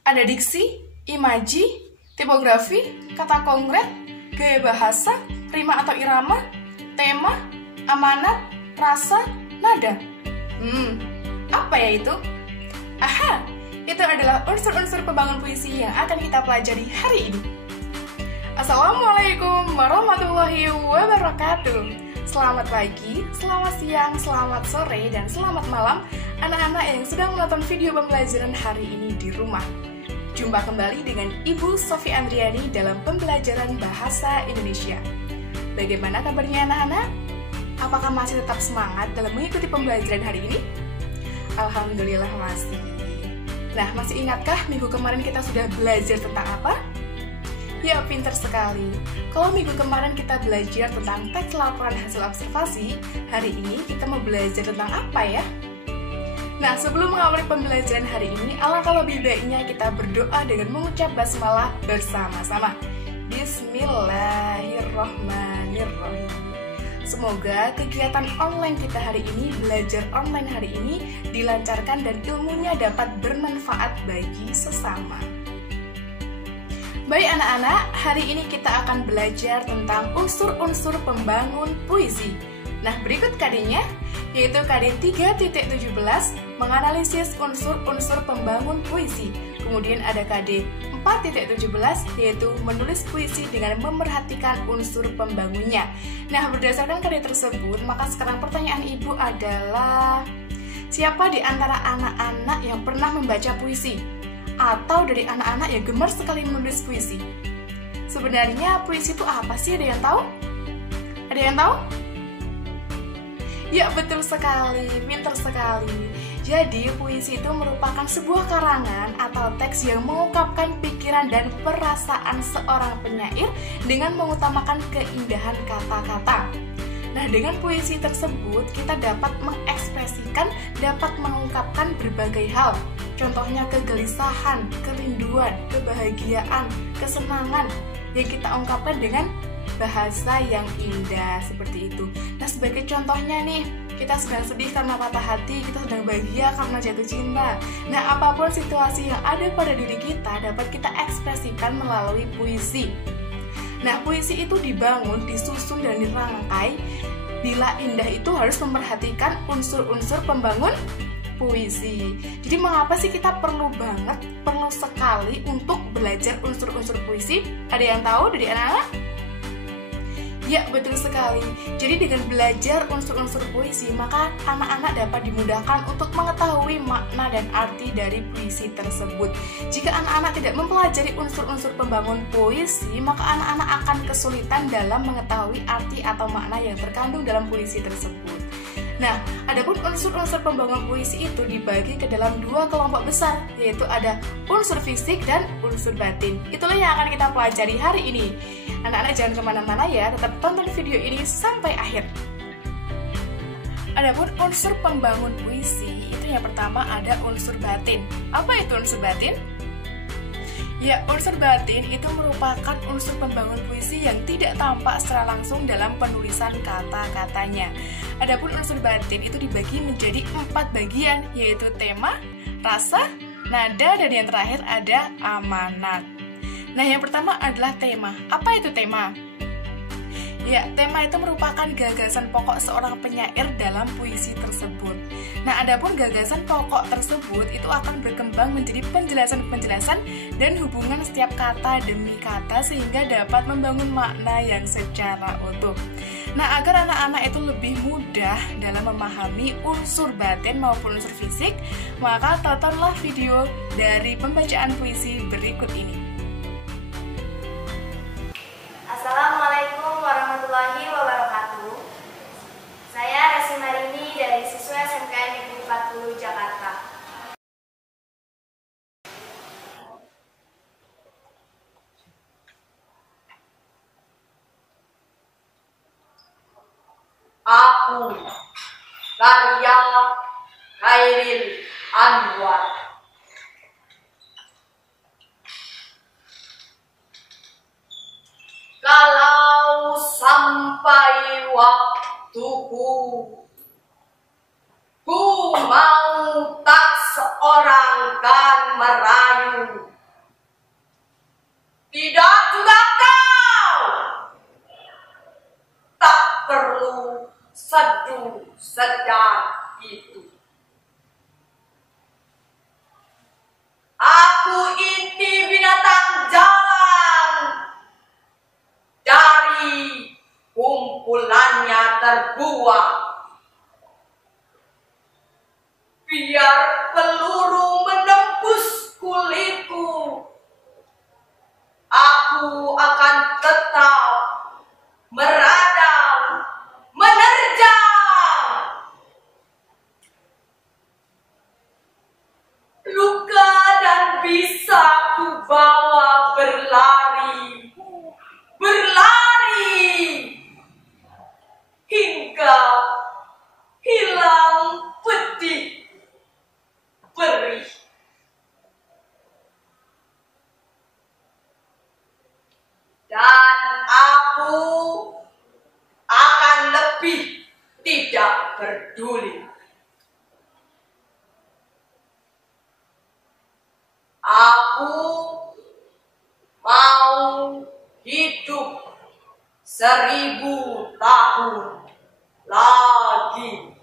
Ada diksi, imaji, tipografi, kata konkret, gaya bahasa, rima atau irama, tema, amanat, rasa, nada. Apa ya itu? Aha, itu adalah unsur-unsur pembangun puisi yang akan kita pelajari hari ini. Assalamualaikum warahmatullahi wabarakatuh. Selamat pagi, selamat siang, selamat sore, dan selamat malam anak-anak yang sedang menonton video pembelajaran hari ini di rumah. Jumpa kembali dengan Ibu Sofi Andriani dalam pembelajaran Bahasa Indonesia. Bagaimana kabarnya anak-anak? Apakah masih tetap semangat dalam mengikuti pembelajaran hari ini? Alhamdulillah masih. Nah, masih ingatkah minggu kemarin kita sudah belajar tentang apa? Ya, pintar sekali. Kalau minggu kemarin kita belajar tentang teks laporan hasil observasi, hari ini kita mau belajar tentang apa ya? Nah, sebelum mengawali pembelajaran hari ini, alangkah lebih baiknya kita berdoa dengan mengucap basmalah bersama-sama. Bismillahirrahmanirrahim. Semoga kegiatan online kita hari ini, belajar online hari ini, dilancarkan dan ilmunya dapat bermanfaat bagi sesama. Baik anak-anak, hari ini kita akan belajar tentang unsur-unsur pembangun puisi. Nah, berikut KD-nya, yaitu KD 3.17, menganalisis unsur-unsur pembangun puisi. Kemudian ada KD 4.17, yaitu menulis puisi dengan memerhatikan unsur pembangunnya. Nah, berdasarkan KD tersebut, maka sekarang pertanyaan Ibu adalah, siapa di antara anak-anak yang pernah membaca puisi? Atau dari anak-anak yang gemar sekali menulis puisi? Sebenarnya puisi itu apa sih? Ada yang tahu? Ada yang tahu? Ya, betul sekali, pintar sekali. Jadi, puisi itu merupakan sebuah karangan atau teks yang mengungkapkan pikiran dan perasaan seorang penyair dengan mengutamakan keindahan kata-kata. Nah, dengan puisi tersebut, kita dapat mengekspresikan, dapat mengungkapkan berbagai hal. Contohnya kegelisahan, kerinduan, kebahagiaan, kesenangan yang kita ungkapkan dengan bahasa yang indah seperti itu. Nah, sebagai contohnya nih, kita sedang sedih karena patah hati, kita sedang bahagia karena jatuh cinta. Nah, apapun situasi yang ada pada diri kita dapat kita ekspresikan melalui puisi. Nah, puisi itu dibangun, disusun, dan dirangkai. Bila indah itu harus memperhatikan unsur-unsur pembangun puisi. Jadi mengapa sih kita perlu sekali untuk belajar unsur-unsur puisi? Ada yang tahu dari anak-anak? Ya, betul sekali. Jadi dengan belajar unsur-unsur puisi, maka anak-anak dapat dimudahkan untuk mengetahui makna dan arti dari puisi tersebut. Jika anak-anak tidak mempelajari unsur-unsur pembangun puisi, maka anak-anak akan kesulitan dalam mengetahui arti atau makna yang terkandung dalam puisi tersebut. Nah, adapun unsur-unsur pembangun puisi itu dibagi ke dalam dua kelompok besar, yaitu ada unsur fisik dan unsur batin. Itulah yang akan kita pelajari hari ini. Anak-anak jangan kemana-mana ya, tetap tonton video ini sampai akhir. Adapun unsur pembangun puisi, itu yang pertama ada unsur batin. Apa itu unsur batin? Ya, unsur batin itu merupakan unsur pembangun puisi yang tidak tampak secara langsung dalam penulisan kata-katanya. Adapun unsur batin itu dibagi menjadi 4 bagian, yaitu tema, rasa, nada, dan yang terakhir ada amanat. Nah, yang pertama adalah tema. Apa itu tema? Ya, tema itu merupakan gagasan pokok seorang penyair dalam puisi tersebut. Nah, adapun gagasan pokok tersebut itu akan berkembang menjadi penjelasan-penjelasan dan hubungan setiap kata demi kata sehingga dapat membangun makna yang secara utuh. Nah, agar anak-anak itu lebih mudah dalam memahami unsur batin maupun unsur fisik, maka tontonlah video dari pembacaan puisi berikut ini. Assalamualaikum warahmatullahi wabarakatuh. Saya Resi Marini dari siswa SMKN Negeri 40 Jakarta. Aku, karya Khairil Anwar. Kalau sampai waktuku, ku mau tak seorang kan merayu Aku mau hidup 1000 tahun lagi.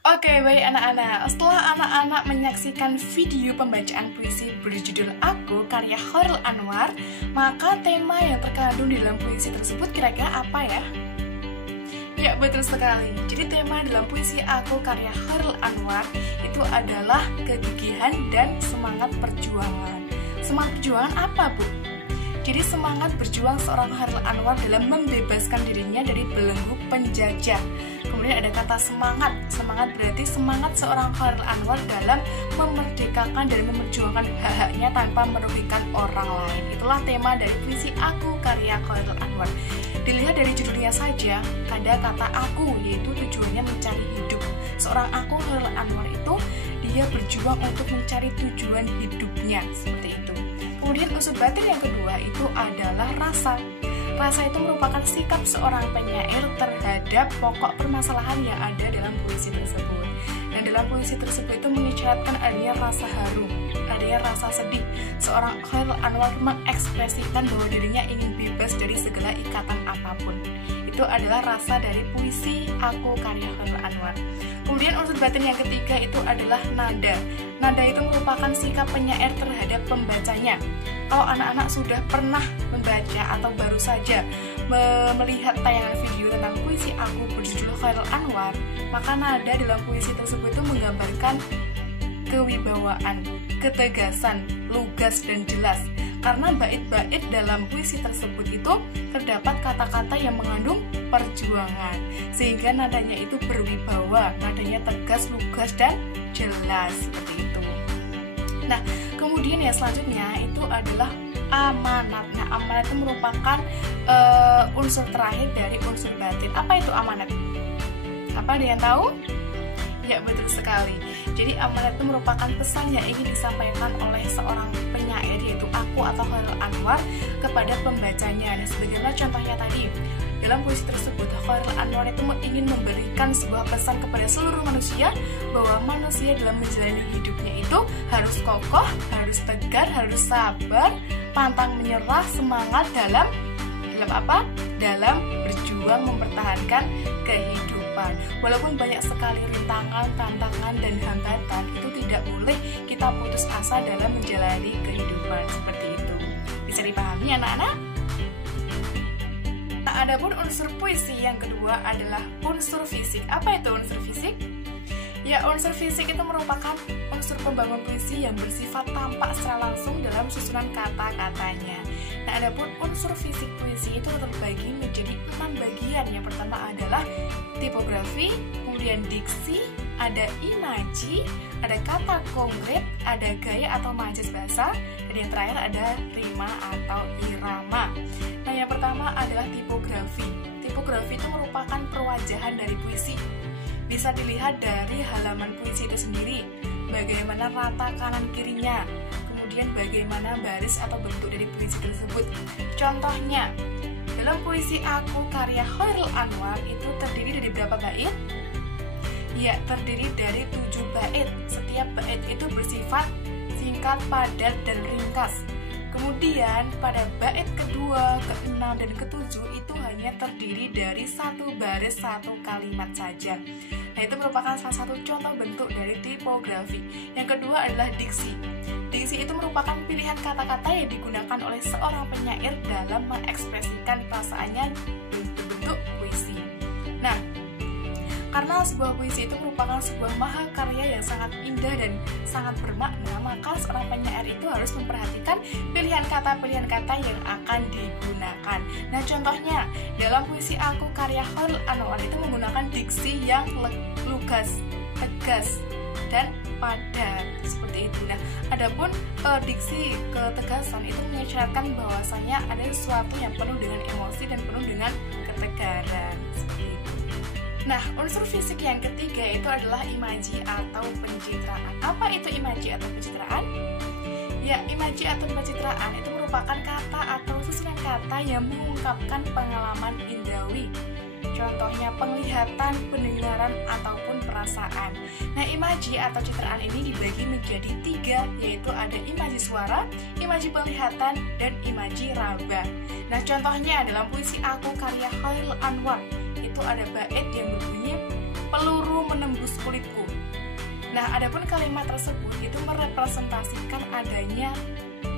Oke, baik anak-anak. Setelah anak-anak menyaksikan video pembacaan puisi berjudul Aku karya Chairil Anwar, maka tema yang terkandung di dalam puisi tersebut kira-kira apa ya? Ya, betul sekali. Jadi tema dalam puisi Aku karya Chairil Anwar itu adalah kegigihan dan semangat perjuangan. Semangat perjuangan apa, Bu? Jadi semangat berjuang seorang Chairil Anwar dalam membebaskan dirinya dari belenggu penjajah. Kemudian ada kata semangat. Semangat berarti semangat seorang Chairil Anwar dalam memerdekakan dan memperjuangkan hak-haknya tanpa merugikan orang lain. Itulah tema dari puisi Aku karya Chairil Anwar. Dilihat dari judulnya saja, ada kata aku, yaitu tujuannya mencari hidup. Seorang aku Chairil Anwar itu dia berjuang untuk mencari tujuan hidupnya, seperti itu. Kemudian unsur batin yang kedua itu adalah rasa. Rasa itu merupakan sikap seorang penyair terhadap pokok permasalahan yang ada dalam puisi tersebut. Dan dalam puisi tersebut itu mengisyaratkan adanya rasa haru, adanya rasa sedih. Seorang Chairil Anwar mengekspresikan bahwa dirinya ingin bebas dari segala ikatan apapun. Itu adalah rasa dari puisi Aku karya Chairil Anwar. Kemudian unsur batin yang ketiga itu adalah nada. Nada itu merupakan sikap penyair terhadap pembacanya. Kalau anak-anak sudah pernah membaca atau baru saja melihat tayangan video tentang puisi Aku berjudul Chairil Anwar, maka nada dalam puisi tersebut itu menggambarkan kewibawaan, ketegasan, lugas dan jelas. Karena bait-bait dalam puisi tersebut itu terdapat kata-kata yang mengandung perjuangan, sehingga nadanya itu berwibawa, nadanya tegas, lugas dan jelas, seperti itu. Nah, kemudian yang selanjutnya itu adalah amanat. Nah, amanat itu merupakan unsur terakhir dari unsur batin. Apa itu amanat? Apa ada yang tahu? Ya, betul sekali. Jadi amanat itu merupakan pesan yang ingin disampaikan oleh seorang penyair, yaitu Aku atau Chairil Anwar kepada pembacanya. Nah, sebagaimana contohnya tadi, dalam puisi tersebut Chairil Anwar itu ingin memberikan sebuah pesan kepada seluruh manusia bahwa manusia dalam menjalani hidupnya itu harus kokoh, harus tegar, harus sabar, pantang menyerah, semangat dalam apa? Dalam berjuang mempertahankan kehidupan. Walaupun banyak sekali rintangan, tantangan, dan hambatan, itu tidak boleh kita putus asa dalam menjalani kehidupan. Seperti itu. Bisa dipahami anak-anak? Nah, adapun unsur puisi yang kedua adalah unsur fisik. Apa itu unsur fisik? Ya, unsur fisik itu merupakan unsur pembangun puisi yang bersifat tampak secara langsung dalam susunan kata-katanya. Nah, adapun unsur fisik puisi itu terbagi menjadi 6 bagian. Yang pertama adalah tipografi, kemudian diksi, ada imaji, ada kata konkret, ada gaya atau majas bahasa, dan yang terakhir ada rima atau irama. Nah, yang pertama adalah tipografi. Tipografi itu merupakan perwajahan dari puisi. Bisa dilihat dari halaman puisi itu sendiri, bagaimana rata kanan kirinya, kemudian bagaimana baris atau bentuk dari puisi tersebut. Contohnya, dalam puisi Aku karya Chairil Anwar itu terdiri dari berapa bait? Ya, terdiri dari 7 bait. Setiap bait itu bersifat singkat, padat, dan ringkas. Kemudian pada bait kedua, ke-6, dan ke-7 itu hanya terdiri dari 1 baris 1 kalimat saja. Nah, itu merupakan salah satu contoh bentuk dari tipografi. Yang kedua adalah diksi. Diksi itu merupakan pilihan kata-kata yang digunakan oleh seorang penyair dalam mengekspresikan perasaannya bentuk puisi. Nah, karena sebuah puisi itu merupakan sebuah mahakarya yang sangat indah dan sangat bermakna, maka seorang penyair itu harus memperhatikan pilihan kata yang akan digunakan. Nah, contohnya dalam puisi Aku karya Chairil Anwar itu menggunakan diksi yang lugas, tegas, dan padat, seperti itu. Nah, adapun diksi ketegasan itu mengisyaratkan bahwasanya ada sesuatu yang penuh dengan emosi dan penuh dengan ketegaran, seperti itu. Nah, unsur fisik yang ketiga itu adalah imaji atau pencitraan. Apa itu imaji atau pencitraan? Ya, imaji atau pencitraan itu merupakan kata atau susunan kata yang mengungkapkan pengalaman indrawi. Contohnya penglihatan, pendengaran, ataupun perasaan. Nah, Imaji atau citraan ini dibagi menjadi 3, yaitu ada imaji suara, imaji penglihatan, dan imaji raba. Nah, contohnya dalam puisi Aku karya Khairil Anwar, itu ada bait yang berbunyi peluru menembus kulitku. Nah, adapun kalimat tersebut itu merepresentasikan adanya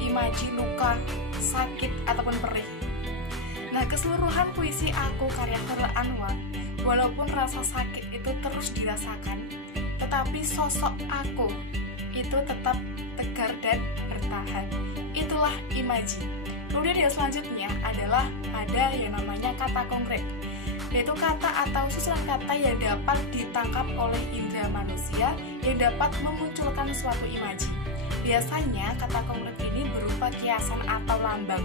imaji luka, sakit, ataupun perih. Nah, keseluruhan puisi Aku karya Khairil Anwar, walaupun rasa sakit itu terus dirasakan, tetapi sosok aku itu tetap tegar dan bertahan. Itulah imaji. Kemudian yang selanjutnya adalah ada yang namanya kata konkret, yaitu kata atau susunan kata yang dapat ditangkap oleh indera manusia yang dapat memunculkan suatu imaji. Biasanya kata konkret ini berupa kiasan atau lambang.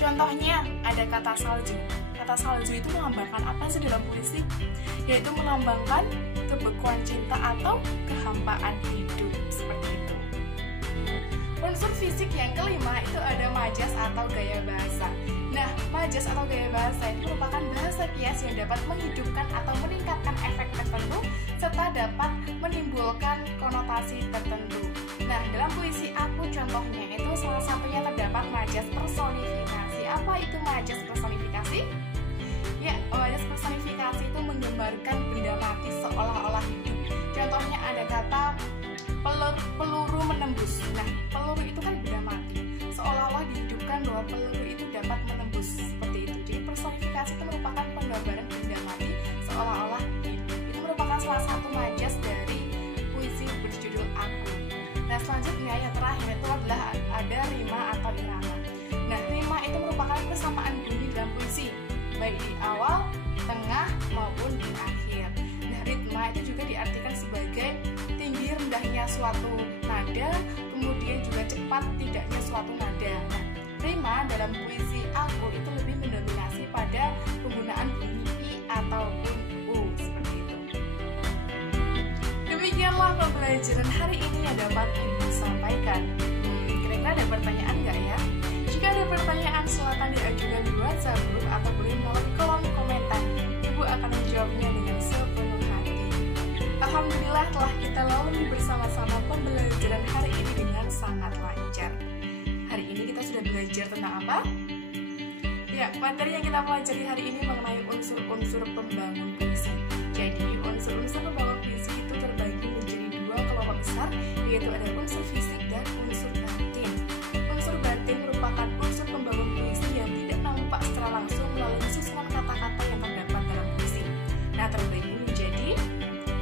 Contohnya ada kata salju. Kata salju itu melambangkan apa sih dalam puisi? Yaitu melambangkan kebekuan cinta atau kehampaan hidup, seperti itu. Unsur fisik yang kelima itu ada majas atau gaya bahasa. Nah, majas atau gaya bahasa itu merupakan bahasa kias yang dapat menghidupkan atau meningkatkan efek tertentu serta dapat menimbulkan konotasi tertentu. Nah, dalam puisi Aku contohnya itu salah satunya terdapat majas personifikasi. Apa itu majas personifikasi? Ya, majas personifikasi itu menggambarkan benda mati seolah-olah hidup. Contohnya ada kata peluru menembus. Nah, peluru itu kan benda mati. Seolah-olah dihidupkan bahwa peluru itu dapat menembus, seperti itu. Jadi personifikasi itu merupakan penggambaran benda mati seolah-olah hidup. Itu merupakan salah satu majas dari puisi berjudul Aku. Nah, selanjutnya yang terakhir itu adalah ada rima atau irama. Nah, rima itu merupakan persamaan bunyi dalam puisi, baik di awal, tengah, maupun di akhir. Nah, ritma itu juga diartikan sebagai tinggi rendahnya suatu nada, kemudian juga cepat tidaknya suatu nada. Nah, rima dalam puisi Aku itu lebih mendominasi pada penggunaan bunyi I ataupun U, seperti itu. Demikianlah pembelajaran hari ini yang dapat Ibu sampaikan. Kira-kira ada pertanyaan nggak ya? Jika ada pertanyaan, silakan diajukan di WhatsApp group atau boleh melalui kolom komentar. Ibu akan menjawabnya dengan sepenuh hati. Alhamdulillah telah kita lalui bersama-sama pembelajaran hari ini dengan sangat lancar. Hari ini kita sudah belajar tentang apa? Ya, materi yang kita pelajari hari ini mengenai unsur-unsur pembangun puisi. Jadi, unsur-unsur pembangun puisi itu terbagi menjadi 2 kelompok besar, yaitu ada unsur fisik dan unsur batin. Unsur batin merupakan unsur pembangun puisi yang tidak nampak secara langsung melalui susunan kata-kata yang terdapat dalam puisi. Nah, terbagi menjadi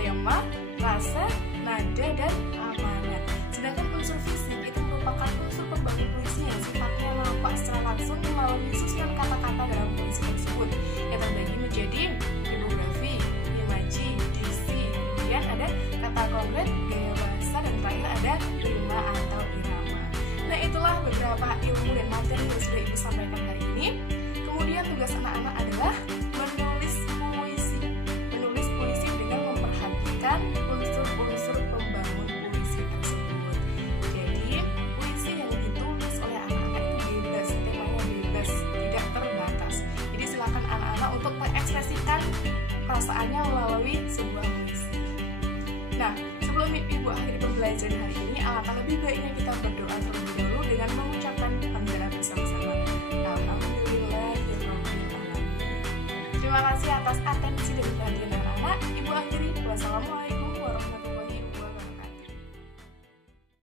tema, rasa, nada, dan amanat. Sedangkan unsur fisik itu merupakan unsur pembangun puisi yang sifatnya nampak secara langsung melalui susunan kata-kata dalam puisi tersebut, yang terbagi menjadi tipografi, imaji, diksi, kemudian ada kata konkret, gaya bahasa, dan terakhir ada rima atau irama. Nah, itulah beberapa ilmu dan materi yang sudah Ibu sampaikan hari ini. Kemudian tugas anak-anak adalah menulis puisi. Menulis puisi dengan memperhatikan unsur-unsur pembangun puisi tersebut. Jadi, puisi yang ditulis oleh anak-anak itu bebas, temanya bebas, tidak terbatas. Jadi, silakan anak-anak untuk mengekspresikan perasaannya melalui sebuah puisi. Nah, sebelum Ibu akhiri pembelajaran hari ini, alangkah lebih baiknya kita berdoa terlebih dahulu dengan mengucapkan hamdalah bersama-sama. Alhamdulillahirrahmanirrahim. Terima kasih atas atensi dan perhatian anak-anak. Ibu akhiri